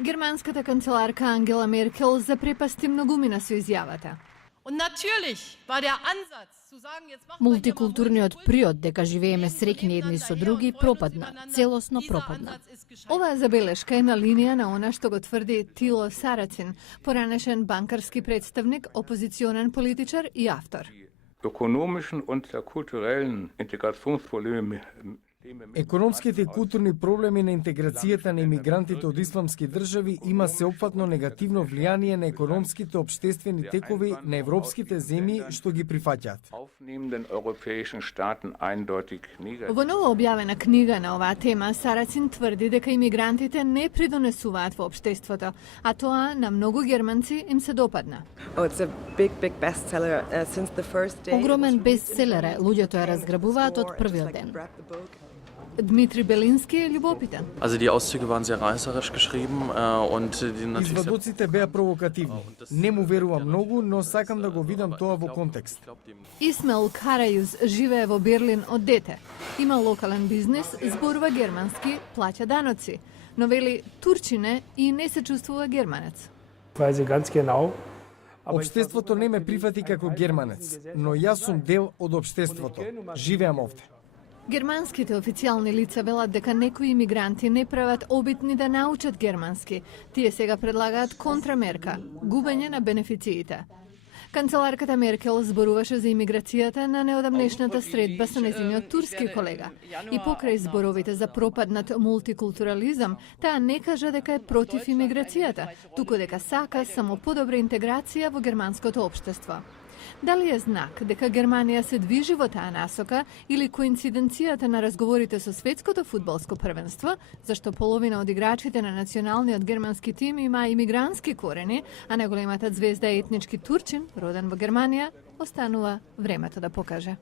Германската канцеларка Ангела Меркел запрепасти многумина со изјавата. Мултикултурниот приод дека живееме среќни едни со други пропадна, целосно пропадна. Оваа забелешка е на линија на она што го тврди Тило Сарацин, поранешен банкарски представник, опозиционен политичар и автор. Економските и културни проблеми на интеграцијата на имигрантите од исламски држави има сеопфатно негативно влијание на економските општествени текови на европските земји што ги прифаќаат. Во нова објавена книга на оваа тема, Сарацин тврди дека имигрантите не придонесуваат во општеството, а тоа на многу германци им се допадна. Огромен бестселер е, луѓето ја разграбуваат од првиот ден. Дмитрий Белински е љубопитен. Die Auszüge waren sehr reißerisch geschrieben und die natürlich Извадоците беа провокативни. Не му верувам многу, но сакам да го видам тоа во контекст. Исмел Карајуз живее во Берлин од дете. Има локален бизнис, зборува германски, плаќа даноци, но вели турчине и не се чувствува германец. Општеството не ме прифати како германец, но јас сум дел од општеството. Живеам овде. Германските официјални лица велат дека некои имигранти не прават обидни да научат германски. Тие сега предлагаат контрамерка – губење на бенефициите. Канцеларката Меркел зборуваше за имиграцијата на неодамнешната средба со нејзиниот турски колега. И покрај зборовите за пропаднат мултикултурализам, таа не кажа дека е против имиграцијата, туку дека сака само подобра интеграција во германското општество. Дали е знак дека Германија се движи во таа насока или коинциденцијата на разговорите со светското фудбалско првенство, зашто половина од играчите на националниот германски тим има имигрантски корени, а најголемата звезда е етнички турчин, роден во Германија, останува времето да покаже.